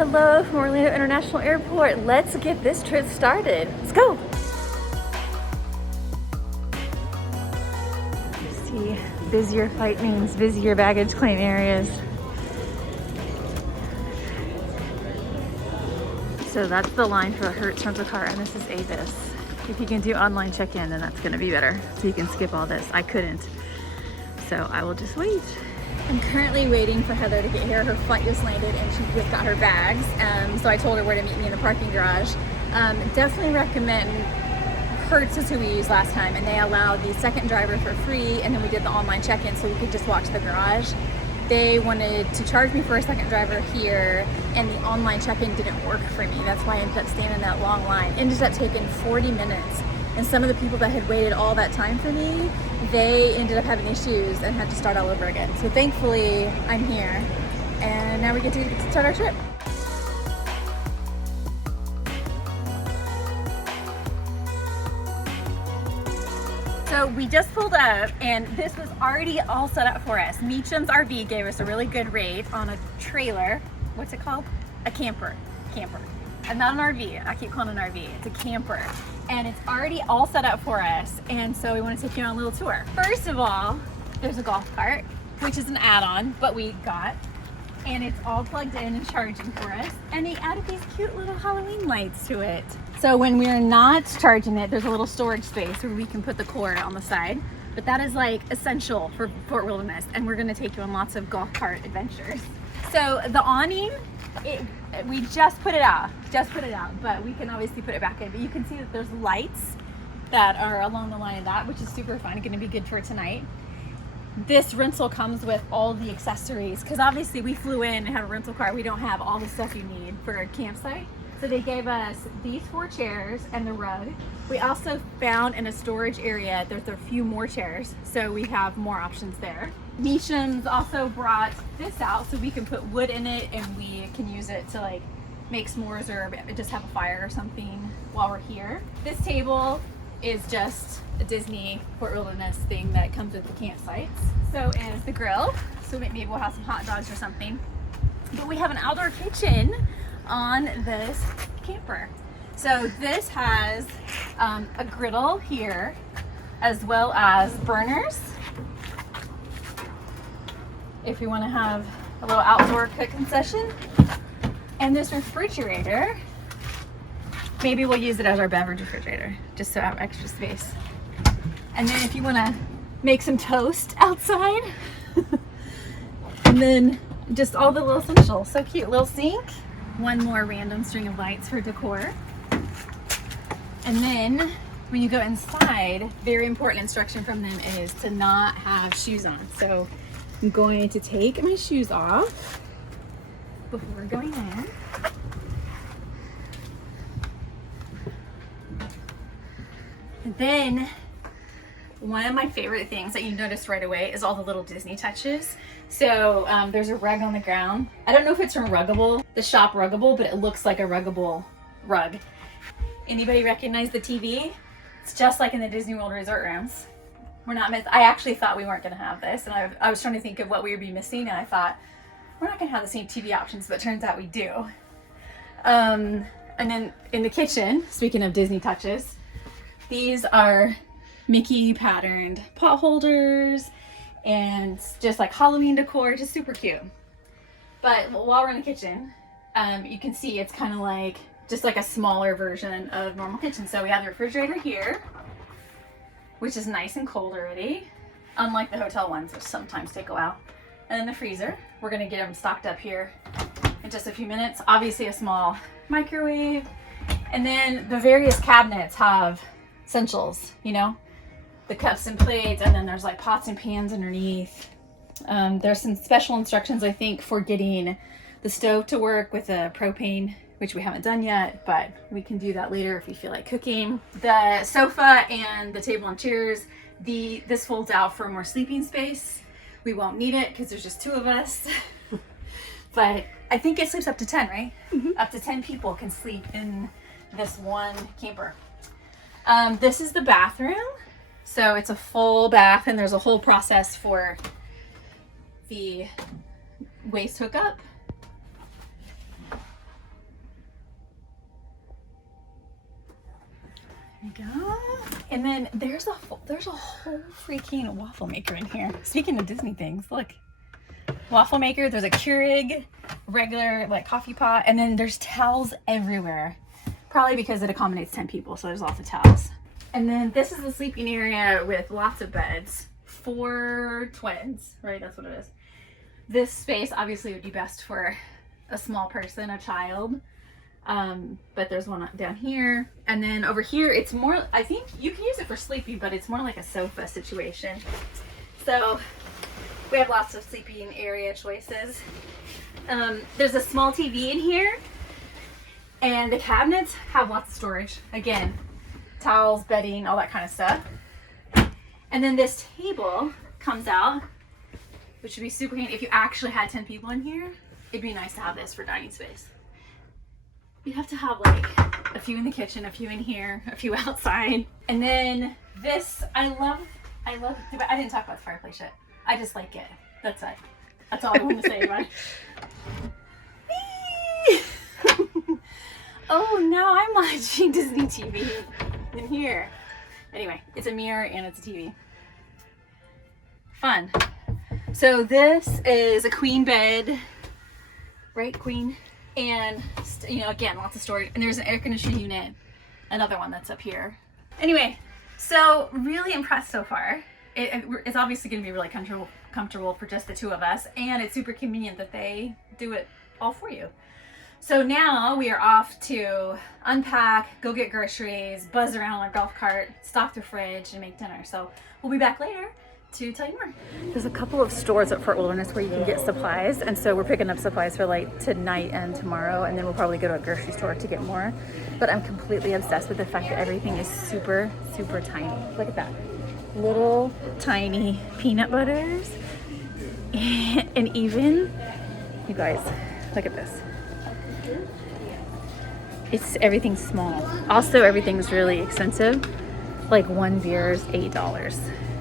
Hello from Orlando International Airport. Let's get this trip started. Let's go. See, busier flight means busier baggage claim areas. So that's the line for a Hertz rental car, and this is Avis. If you can do online check-in, then that's gonna be better. So you can skip all this. I couldn't, so I will just wait. I'm currently waiting for Heather to get here. Her flight just landed and she just got her bags. So I told her where to meet me in the parking garage. Definitely recommend Hertz is who we used last time, and they allowed the second driver for free, and then we did the online check-in so we could just walk to the garage. They wanted to charge me for a second driver here, and the online check-in didn't work for me. That's why I ended up standing in that long line. It ended up taking 40 minutes. And some of the people that had waited all that time for me, they ended up having issues and had to start all over again. So thankfully, I'm here, and now we get to start our trip. So we just pulled up, and this was already all set up for us. Meacham's RV gave us a really good rate on a trailer. What's it called? A camper. And not an RV. I keep calling it an RV. It's a camper. And it's already all set up for us. And so we want to take you on a little tour. First of all, there's a golf cart, which is an add-on, but we got. And it's all plugged in and charging for us. And they added these cute little Halloween lights to it. So when we're not charging it, there's a little storage space where we can put the cord on the side. But that is like essential for Fort Wilderness. And we're gonna take you on lots of golf cart adventures. So the awning, we just put it out, but we can obviously put it back in. But you can see that there's lights that are along the line of that, which is super fun, going to be good for tonight. This rental comes with all the accessories, because obviously we flew in and have a rental car. We don't have all the stuff you need for a campsite. So they gave us these 4 chairs and the rug. We also found in a storage area, there's a few more chairs, so we have more options there. Meacham's also brought this out so we can put wood in it, and we can use it to like make s'mores or just have a fire or something while we're here. This table is just a Disney Fort Wilderness thing that comes with the campsites. So is the grill, so maybe we'll have some hot dogs or something. But we have an outdoor kitchen on this camper. So this has a griddle here, as well as burners if we want to have a little outdoor cooking session. And this refrigerator, maybe we'll use it as our beverage refrigerator just to have extra space. And then if you want to make some toast outside, and then just all the little essentials. So cute. Little sink, one more random string of lights for decor. And then when you go inside, very important instruction from them is to not have shoes on. So I'm going to take my shoes off before going in. And then one of my favorite things that you notice right away is all the little Disney touches. So there's a rug on the ground. I don't know if it's from Ruggable, the shop Ruggable, but it looks like a Ruggable rug. Anybody recognize the TV? It's just like in the Disney World resort rooms. I actually thought we weren't gonna have this, and I was trying to think of what we would be missing, and I thought, we're not gonna have the same TV options, but it turns out we do. And then in the kitchen, speaking of Disney touches, these are Mickey patterned pot holders and just like Halloween decor, just super cute. But while we're in the kitchen, you can see it's kind of like just like a smaller version of normal kitchen. So we have the refrigerator here, which is nice and cold already, unlike the hotel ones, which sometimes take a while. And then the freezer, we're gonna get them stocked up here in just a few minutes. Obviously a small microwave. And then the various cabinets have essentials, you know, the cups and plates, and then there's like pots and pans underneath. There's some special instructions, I think, for getting the stove to work with a propane, which we haven't done yet, but we can do that later if we feel like cooking. The sofa and the table and chairs, this folds out for more sleeping space. We won't need it because there's just 2 of us. But I think it sleeps up to 10, right? Mm-hmm. Up to 10 people can sleep in this one camper. This is the bathroom. So it's a full bath, and there's a whole process for the waste hookup. There you go. And then there's a whole freaking waffle maker in here. Speaking of Disney things, look. Waffle maker, there's a Keurig, regular like coffee pot, and then there's towels everywhere. Probably because it accommodates 10 people, so there's lots of towels. And then this is the sleeping area with lots of beds. 4 twins, right? That's what it is. This space obviously would be best for a small person, a child. But there's one down here. And then over here, it's more, I think you can use it for sleeping, but it's more like a sofa situation. So we have lots of sleeping area choices. There's a small TV in here, and the cabinets have lots of storage. Again, towels, bedding, all that kind of stuff. And then this table comes out, which would be super handy if you actually had 10 people in here. It'd be nice to have this for dining space. You have to have like a few in the kitchen, a few in here, a few outside. And then this, I love, I didn't talk about the fireplace yet. I just like it. That's it. That's all I want to say about it. Oh, now I'm watching Disney TV in here. Anyway, it's a mirror and it's a TV. Fun. So this is a queen bed, right, queen? And, you know, again, lots of storage. And there's an air conditioning unit, another one that's up here. Anyway, so really impressed so far. It's obviously going to be really comfortable for just the two of us, and it's super convenient that they do it all for you. So now we are off to unpack, go get groceries, buzz around on our golf cart, stock the fridge, and make dinner. So we'll be back later to tell you more. There's a couple of stores at Fort Wilderness where you can get supplies, and so we're picking up supplies for like tonight and tomorrow, and then we'll probably go to a grocery store to get more. But I'm completely obsessed with the fact that everything is super, super tiny. Look at that. Little tiny peanut butters. And even, you guys, look at this. Everything's small. Also, everything's really expensive. Like one beer is $8.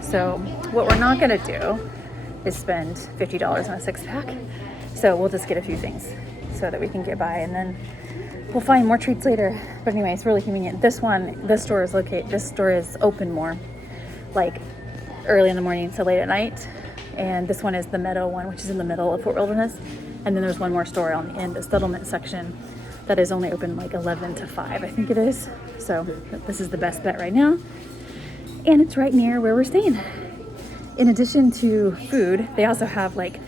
So what we're not gonna do is spend $50 on a 6-pack. So we'll just get a few things so that we can get by, and then we'll find more treats later. But anyway, it's really convenient. This store is open more, like early in the morning to late at night. And this one is the Meadow one, which is in the middle of Fort Wilderness. And then there's one more store on the end, the settlement section, that is only open like 11 to 5, I think it is. So this is the best bet right now. And it's right near where we're staying. In addition to food, they also have like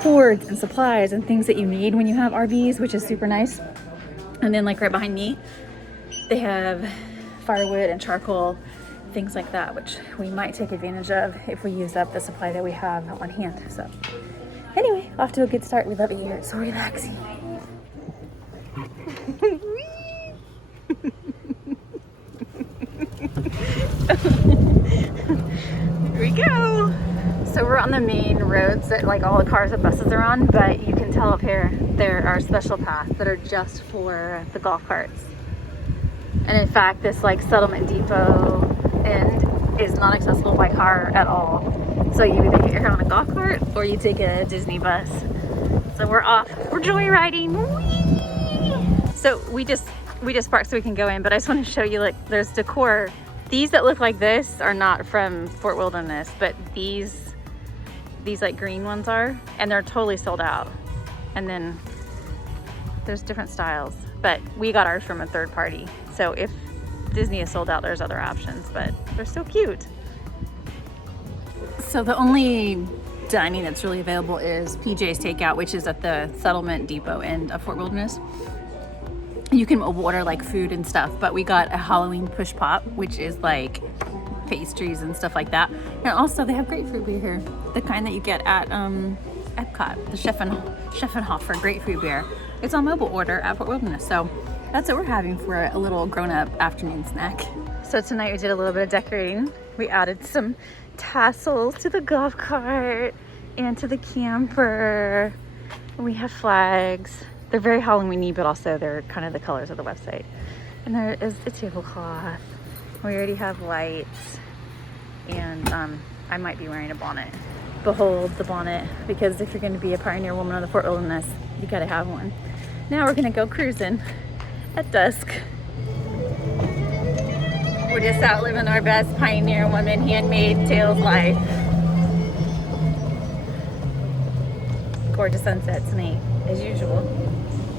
cords and supplies and things that you need when you have RVs, which is super nice. And then like right behind me, they have firewood and charcoal, things like that, which we might take advantage of if we use up the supply that we have on hand. So anyway, off to a good start. We love it here. It's so relaxing. Here we go. So we're on the main roads that like all the cars and buses are on, but you can tell up here there are special paths that are just for the golf carts. And in fact, this like settlement depot end is not accessible by car at all. So you either get here on a golf cart or you take a Disney bus. So we're off. We're joyriding. Whee! So we just parked so we can go in, but I just want to show you, like, there's decor. These that look like this are not from Fort Wilderness, but these like green ones are, and they're totally sold out. And then there's different styles, but we got ours from a third party. So if Disney is sold out, there's other options, but they're so cute. So the only dining that's really available is PJ's Takeout, which is at the settlement depot end of Fort Wilderness. You can order like food and stuff, but we got a Halloween push pop, which is like pastries and stuff like that. And also they have grapefruit beer here, the kind that you get at Epcot, the Scheffenhofer grapefruit beer. It's on mobile order at Fort Wilderness. So that's what we're having for a little grown-up afternoon snack. So tonight we did a little bit of decorating. We added some tassels to the golf cart and to the camper. We have flags. They're very Halloween-y, but also they're kind of the colors of the website. And there is the tablecloth. We already have lights. And I might be wearing a bonnet. Behold the bonnet, because if you're going to be a pioneer woman of the Fort Wilderness, you gotta have one. Now we're gonna go cruising at dusk. We're just out living our best pioneer woman handmade tails life. Gorgeous sunset tonight, as usual.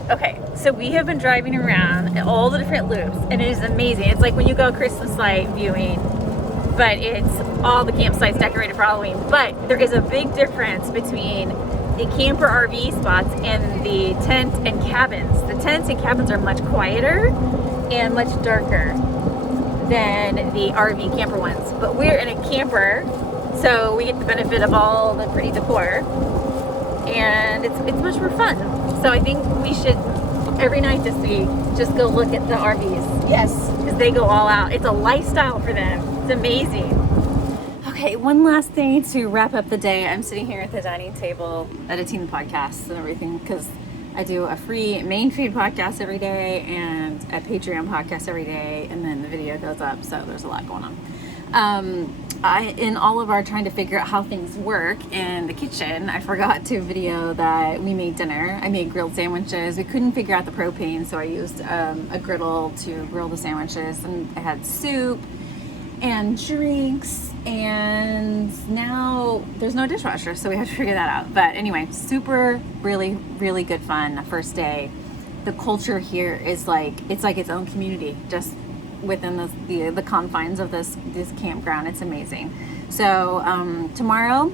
Okay, so we have been driving around at all the different loops, and it is amazing. It's like when you go Christmas light viewing, but it's all the campsites decorated for Halloween. But there is a big difference between the camper RV spots and the tent and cabins. The tents and cabins are much quieter and much darker than the RV camper ones. But we're in a camper, so we get the benefit of all the pretty decor, and it's much more fun. So I think we should, every night this week, just go look at the RVs. Yes, because they go all out. It's a lifestyle for them. It's amazing. Okay, one last thing to wrap up the day. I'm sitting here at the dining table editing the podcasts and everything, because I do a free main feed podcast every day and a Patreon podcast every day, and then the video goes up, so there's a lot going on. In all of our trying to figure out how things work in the kitchen, I forgot to video that we made dinner. I made grilled sandwiches. We couldn't figure out the propane, so I used a griddle to grill the sandwiches, and I had soup and drinks, and now there's no dishwasher, so we have to figure that out. But anyway, super, really, really good fun. The first day, the culture here is like, it's like its own community, just within the confines of this campground. It's amazing. So tomorrow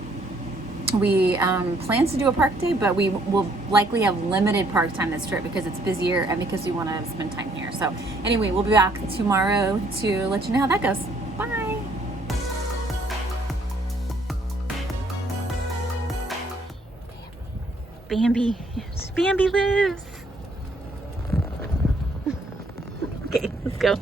we plan to do a park day, but we will likely have limited park time this trip because it's busier and because we want to spend time here. So anyway, we'll be back tomorrow to let you know how that goes. Bye. Bambi. Yes, Bambi lives. Okay, let's go.